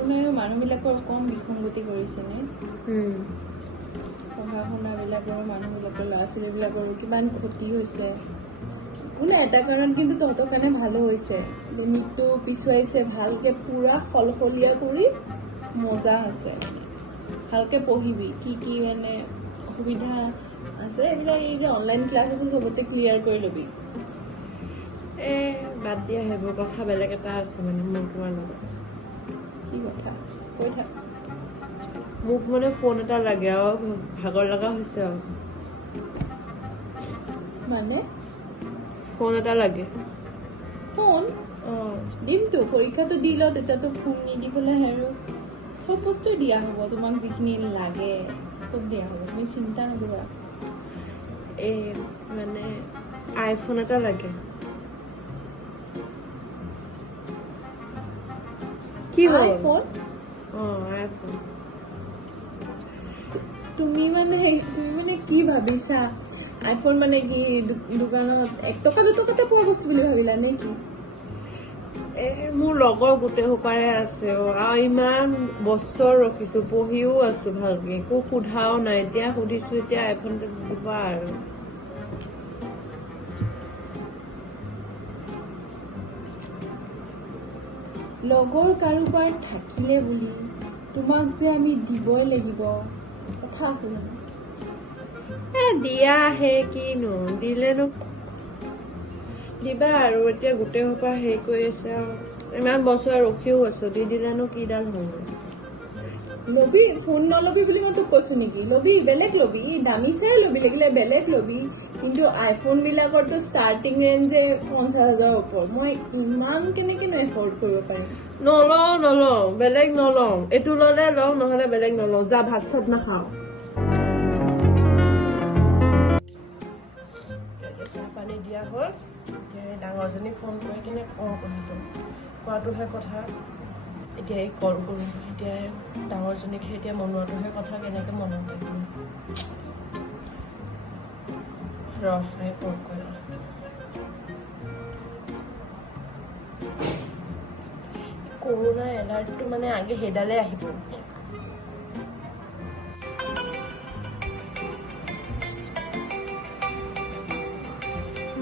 কৰোণাই মানুহবিলাকৰ কম বিসংগতি কৰিছেনে পঢ়া শুনাবিলাকৰ মানুহবিলাকৰ ল'ৰা ছোৱালীবিলাকৰো কিমান ক্ষতি হৈছে কোনো এটা কাৰণত কিন্তু তহঁতৰ কাৰণে ভালো হৈছে লিমিটটো পিছুৱাইছে ভালকৈ পূৰা সলসলীয়া কৰি মজা আছে ভালকৈ পঢ়িবি কি মানে অসুবিধা আছে এইবিলাক এই যে অনলাইন ক্লাছ আছে চবতে ক্লিয়াৰ কৰি ল'বি বাদ দিয়া সেইবোৰ কথা বেলেগ এটা আছে মানে মোৰ তোমাৰ লগত কি কথা কৈ থাক মোক মানে ফোন এটা লাগে আৰু ভাগৰ লগা হৈছে আৰু মানে ফোন এটা লাগে ফোন দিমতো পৰীক্ষাটো দি ল তেতিয়াতো ফোন নিদিবলৈ আৰু চব বস্তুৱে দিয়া হ'ব তোমাক যিখিনি লাগে চব দিয়া হ'ব তুমি চিন্তা নকৰিবা এই মানে আইফোন এটা লাগে কি হ'ল আইফোন আইফোন তুমি মানে কি ভাবিছা আইফোন মানে কি দোকানত 1 টকা 2 টকাতে পোৱা বস্তু বুলি ভাবিলা নে কি মোৰ লগৰ গোটেই সোপাৰে আছে আৰু ইমান বছৰ ৰখিছো পঢ়িও আছো ভালকে একো সোধাও নাই এতিয়া সুধিছো এতিয়া আইফোনটো দিবা আৰু লগৰ কাৰোবাৰ থাকিলে বুলি তোমাক যে আমি দিবই লাগিব কথা আছে জানো দিয়া আহে কিনো দিলেনো দিবা আৰু এতিয়া গোটেই সোপা হেৰি কৰি আছে আৰু ইমান বছৰ ৰখিও আছো দি দিলেনো কিডাল হ'ল লবি ফোন নলবি বুলি মই তোক কৈছো নেকি লবি বেলেগ লবি দামী চাই লবি লাগিলে বেলেগ লবি কিন্তু আইফোন বিলাকৰতো ষ্টাৰ্টিং ৰেঞ্জে 50,000 ওপৰ মই ইমান কেনেকে এফৰ্ড কৰিব পাৰিম নলওঁ বেলেগ নলওঁ এইটো ললে লওঁ নহলে বেলেগ নলওঁ যা ভাত চাত নাখাওঁ চাহ পানী দিয়া হ'ল এতিয়া ডাঙৰজনী ফোন কৰি কিনে কওঁ কথাটো কোৱাটোহে কথা এতিয়া এই কল কৰোঁ এতিয়া ডাঙৰজনীকহে এতিয়া মনোৱাটোহে কথা কেনেকৈ মনত ৰাখিম কল কৰি কৰোণা এলাৰ্টটো মানে আগে সেইডালে আহিব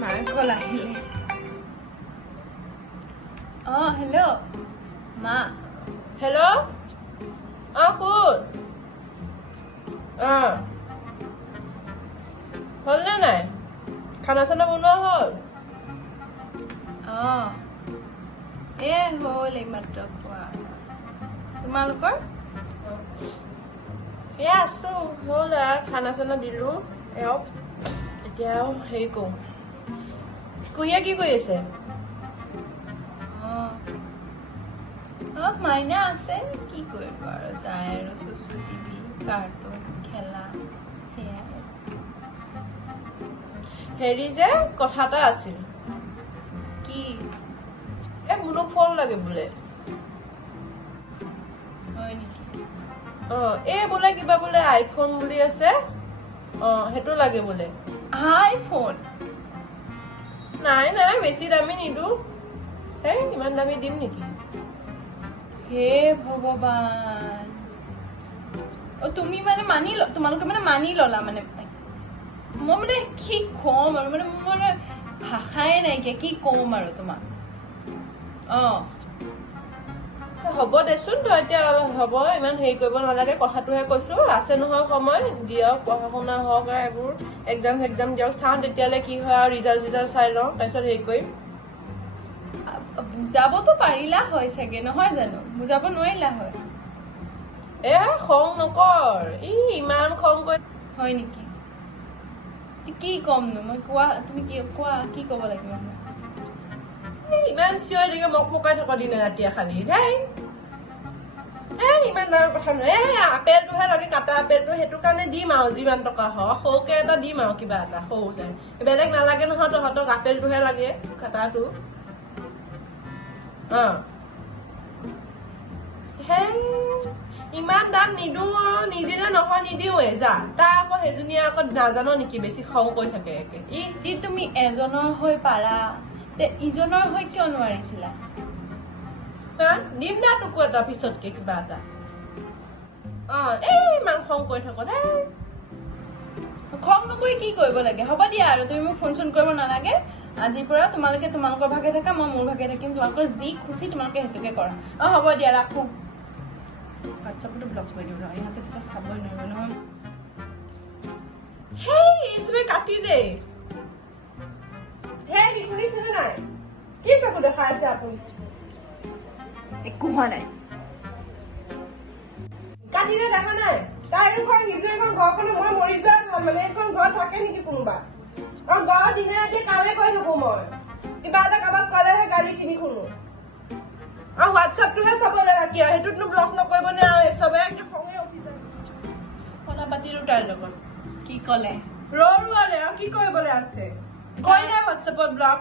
মাৰ কল আহিলে হেল্ল' মা হেল্ল' কোন হ'লনে নাই খানা চানা বনোৱা হ'ল হ'ল এইমাত্ৰ খোৱা তোমালোকৰ আছো হ'ল আৰু খানা চানা দিলো এওক এতিয়া হেৰি কৰোঁ কুহিয়া কি কৰি আছে মাইনা আছে কি কৰিব আৰু তাই আৰু চুচু টিভি কাৰ্টুন খেলা সেয়াই হেৰি যে কথা এটা আছিল কি মুনুক ফোন লাগে বোলে হয় নেকি এই বোলে কিবা বোলে আইফোন বুলি আছে সেইটো লাগে বোলে আইফোন নাই বেছি দামী নিদো ইমান দামী দিম নেকি হে ভগৱান তুমি মানে তোমালোকে মানে মানি ললা মানে মই মানে কি কম আৰু মানে মোৰ মানে ভাষাই নাইকিয়া কি কম আৰু তোমাক হ'ব দেচোন তই এতিয়া হ'ব ইমান হেৰি কৰিব নালাগে কথাটোহে কৈছো আছে নহয় সময় দিয়ক পঢ়া শুনা হওক আৰু এইবোৰ এক্সাম দিয়ক চাওঁ তেতিয়ালে কি হয় আৰু ৰিজাল্ট চাই লওঁ তাৰপিছত হেৰি কৰিম বুজাবতো পাৰিলা হয় চাগে নহয় জানো বুজাব নোৱাৰিলা হয় খং নকৰ ইমান খং কৰি হয় নেকি কি কমনো মই কোৱা তুমি কি ক'ব লাগিব ইমান চিঞৰ দিকে মোক পকাই থকা দিনে ৰাতিয়ে খালি ইমান ডাঙৰ কথা নহয় আপেলটোহে লাগে কাটা আপেলটো সেইটো কাৰণে দিম আৰু যিমান টকা হওক সৰুকে এটা দিম আৰু কিবা এটা সৰু চাই বেলেগ নালাগে নহয় তহঁতক আপেলটোহে লাগে কাটাটো ইমান দাম নিদো নিদিলে নহয় নিদিওৱে যা তাৰ আকৌ সেইজনীয়ে আকৌ নাজানো নেকি বেছি খং কৰি থাকে তুমি এজনৰ হৈ পাৰা ইজনৰ হৈ কিয় নোৱাৰিছিলা দিম না তোকো এটা পিছতকে কিবা এটা এই ইমান খং কৰি থাকো দেই খং নকৰি কি কৰিব লাগে হ'ব দিয়া আৰু তুমি মোক ফোন চোন কৰিব নালাগে আজিৰ পৰা তোমালোকে তোমালোকৰ ভাগে থাকা মই মোৰ ভাগে থাকিম তোমালোকৰ যি খুচি তোমালোকে সেইটোকে কৰা হ'ব দিয়া ৰাখো হোৱাটছআপতো ব্লক কৰি দিওঁ ৰ ইহঁতে তেতিয়া চাবই নোৱাৰিব নহয় হেই ইছবে কাটি দে হেই কি শুনিছেনে নাই কি চাকু দেখা আছে আপুনি একো হোৱা নাই কাটি দে দেখা নাই তাইৰ ঘৰ নিজৰ এখন ঘৰখনে মই মৰি যোৱা ভাল মানে এখন ঘৰ থাকে নেকি কোনোবা আৰু গাঁৱৰ দিনে ৰাতি কামে কৰি থাকো মই কিবা এটা কাৰোবাক ক'লেহে গালি কিনি শুনো আৰু হোৱাটছআপটোহে চাব লাগে কিয় সেইটোতনো ব্লক নকৰিব নে আৰু চবে একে খঙে উঠি যায় কথা পাতিলো তাইৰ লগত কি ক'লে ৰৰুৱালে আৰু কি কৰিবলৈ আছে কৈ দে হোৱাটছএপত ব্লক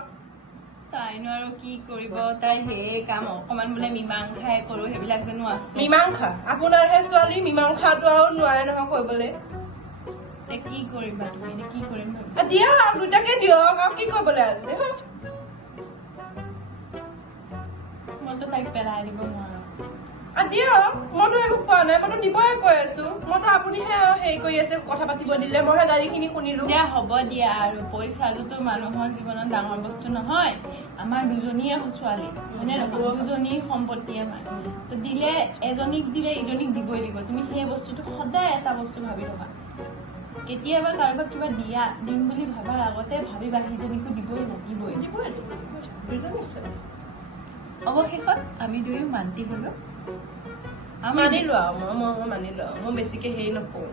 তাইনো আৰু কি কৰিব তাই সেই কাম অকমান বোলে মীমাংসাই কৰো সেইবিলাক জানো আছে মীমাংসা আপোনাৰহে ছোৱালী মীমাংসাটো আৰু নোৱাৰে নহয় কৰিবলৈ কি কৰিবা তুমি এতিয়া কি কৰিম দিয়ক আৰু দুটাকে দিয়ক আৰু কি কৰিবলৈ আছে মইতো তাইক পেলাই দিব নোৱাৰো দিয়ক মইতো একো কোৱা নাই মইতো দিবই কৈ আছো মইতো আপুনিহে হেৰি কৰি আছে কথা পাতিব দিলে মইহে গাড়ীখিনি শুনিলো দিয়া হ'ব দিয়া আৰু পইচাটোতো মানুহৰ জীৱনত ডাঙৰ বস্তু নহয় আমাৰ দুজনীয়ে ছোৱালী হয়নে নহয় দুজনী সম্পত্তি আমাৰ তো দিলে এজনীক দিলে ইজনীক দিবই লাগিব তুমি সেই বস্তুটো সদায় এটা বস্তু ভাবি থবা কেতিয়াবা কাৰোবাক কিবা দিম বুলি ভাবাৰ আগতে ভাবিবা সিজনীকো দিবই লাগিবই অৱশেষত আমি দুয়ো মান্তি হলো মানিলো আৰু মই মানিলো আৰু মই বেছিকে হেৰি নকৰো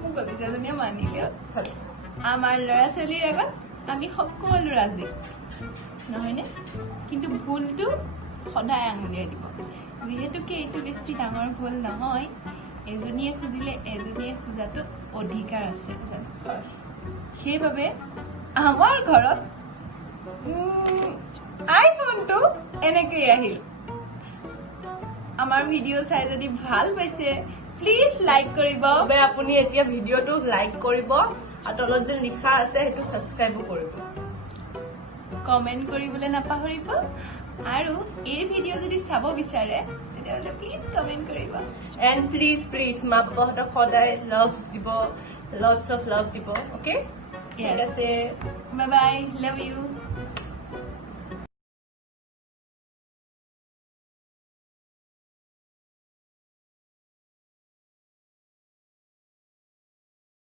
মোক গোটেইজনীয়ে মানিলেও আমাৰ ল'ৰা ছোৱালীৰ আগত আমি সকলো ৰাজি নহয়নে কিন্তু ভুলটো সদায় আঙুলিয়াই দিব যিহেতুকে এইটো বেছি ডাঙৰ ভুল নহয় এজনীয়ে খুজিলে এজনীয়ে খোজাটো অধিকাৰ আছে সেইবাবে আমাৰ ঘৰত আইফোনটো এনেকৈ আহিল আমাৰ ভিডিঅ' চাই যদি ভাল পাইছে প্লিজ লাইক কৰিব আপুনি এতিয়া ভিডিঅ'টো লাইক কৰিব আৰু তলত যে লিখা আছে সেইটো ছাবস্ক্ৰাইবো কৰিব কমেণ্ট কৰিবলৈ নাপাহৰিব আৰু এই ভিডিঅ' যদি চাব বিচাৰে তেতিয়াহ'লে প্লিজ কমেণ্ট কৰিব এণ্ড প্লিজ প্লিজ মা বাবাহঁতক সদায় লাভ দিব লটছ অফ লাভ দিব অ'কে ঠিক আছে বাই বাই লাভ ইউ